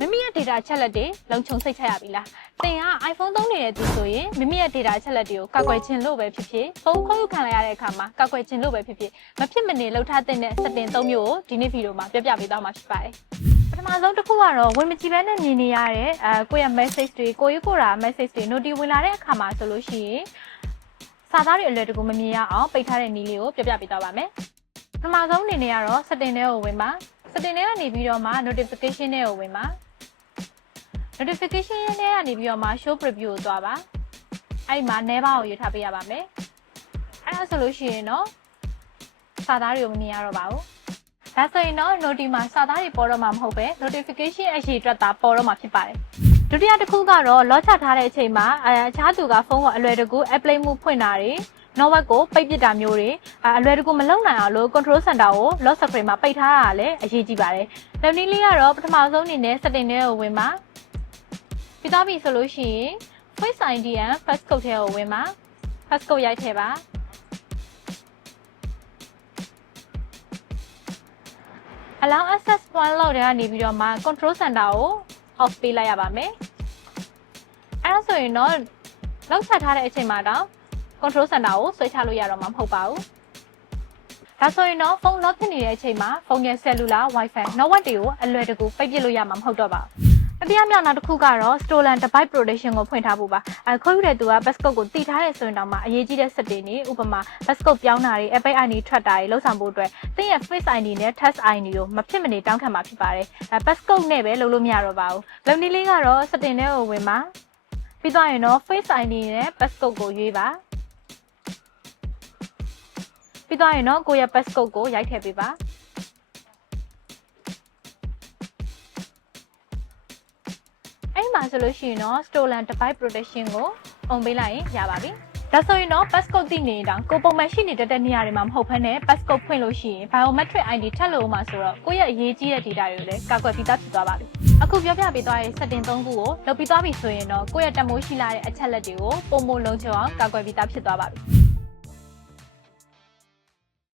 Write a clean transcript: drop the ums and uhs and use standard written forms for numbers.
မိမိရဲ့ data အချက်လက်တွေလုံခြုံစိတ်ချရပြီလားသင်က iPhone သုံးနေတဲ့သူဆိုရင်မိမိရဲ့ data အချက်လက်တွေကိုကောက်ွယ်ခြင်းလို့ပဲဖြစ်ဖြစ်ဖုန်းခေါ်ယူခံလိုက်ရတဲ့အခါမှာကောက်ွယ်ခြင်းလို့ပဲဖြစ်ဖြစ်မဖြစ်မနေလှုပ်ထားတဲ့ setting 3မျိုးကိုဒီနေ့ဗီဒီယိုမှာပြပြပေးသွားမှာဖြစ်ပါတယ်ပထမဆုံးတစ်ခုကတော့ဝင်မကြည့်ဘဲနဲ့မြင်နေရတဲ့ကိုယ့်ရဲ့ message တွေကိုယ်ရာ message တွေ notif ဝင်လာတဲ့အခါမှာဆိုလို့ရှိရင်စာသားတွေအလွယ်တကူမမြင်ရအောင်ပိတ်ထားတဲ့နည်းလေးကိုပြပြပေးသွားပါမယ်ပထမဆုံးအနေနဲ့ကတော့ setting တွေကိုဝင်ပါ setting တွေကနေပြီးတော့မှ notification တွေကိုဝင်ပါ notification ရဲ့နေကနေပြီးတော့မှ show preview ကိုသွားပါအဲ့ဒီမှာ never ကိုရွေးထားပေးရပါမယ်အဲ့ဒါဆိုလို့ရှိရင်တော့စာသားတွေကိုမမြင်ရတော့ပါဘူးဒါဆိုရင်တော့ notif မှာစာသားတွေပေါ်တော့မှာမဟုတ်ပဲ notification အရေးအတွက်သာပေါ်တော့မှာဖြစ်ပါတယ်ဒုတိယတစ်ခုကတော့ lock ချထားတဲ့အချိန်မှာအခြားသူကဖုန်းကိုအလွယ်တကူ airplane mode ဖွင့်တာတွေ network ကိုပိတ်ပစ်တာမျိုးတွေအလွယ်တကူမလုပ်နိုင်အောင်လို့ control center ကို lock screen မှာပိတ်ထားတာလည်းအရေးကြီးပါတယ်။နောက်နည်းလေးကတော့ပထမဆုံးအနေနဲ့ setting တွေကိုဝင်ပါပြီးသားပြီဆိုလို့ရှိရင် Face ID and passcode တွေကိုဝင်ပါ passcode ရိုက်ထည့်ပါallow access point လောက်တွေကနေပြီးတော့မှ control center ကို off ပေးလိုက်ရပါမယ်အဲ့ဒါဆိုရင်တော့လောက်ချထားတဲ့အချိန်မှာတော့ control center ကိုဆွဲချလို့ရတော့မှာမဟုတ်ပါဘူးဒါဆိုရင်တော့ဖုန်း lock ဖြစ်နေတဲ့အချိန်မှာဖုန်းရဲ့ cellular wifi network တွေကိုအလွယ်တကူပိတ်ပစ်လို့ရမှာမဟုတ်တော့ပါဘူးတရားမြောက်နောက်တစ်ခုကတော့ stolen device protection ကိုဖွင့်ထားဖို့ပါခေါ်ယူတဲ့သူက passcode ကိုတည်ထားတဲ့ဆိုရင်တော့မှအရေးကြီးတဲ့ setting တွေဥပမာ passcode ပြောင်းတာတွေ Apple ID ထွက်တာတွေလှုပ်ဆောင်ဖို့အတွက်သင်ရဲ့ Face ID နဲ့ Touch ID ကိုမဖြစ်မနေတောင်းခံမှာဖြစ်ပါတယ်passcode နဲ့ပဲလုပ်လို့မရတော့ပါဘူးလုပ်နည်းလေးကတော့ setting တွေကိုဝင်ပါပြီးသွားရင်တော့ Face ID နဲ့ passcode ကိုရွေးပါပြီးသွားရင်တော့ကိုယ့်ရဲ့ passcode ကိုရိုက်ထည့်ပေးပါအဲ့မှာဆိုလို့ရှိရင်တော့ stolen device protection ကိုအုံပေးလိုက်ရင်ရပါပြီဒါဆိုရင်တော့ passcode သိနေတောင်ကိုပုံမှန်ရှိနေတဲ့နေရာတွေမှာမဟုတ်ဘဲနဲ့ passcode ဖွင့်လို့ရှိရင် biometric ID ထပ်လို့မှဆိုတော့ကိုယ့်ရဲ့အရေးကြီးတဲ့ data တွေကိုလည်းကာကွယ်ပြီးသားဖြစ်သွားပါပြီအခုပြောပြပေးသွားတဲ့ setting 3ခုကိုလုပ်ပြီးသွားပြီဆိုရင်တော့ကိုယ့်ရဲ့တမိုးရှိလာတဲ့အချက်လက်တွေကိုပုံမလုံခြုံအောင်ကာကွယ်ပြီးသားဖြစ်သွားပါပြီ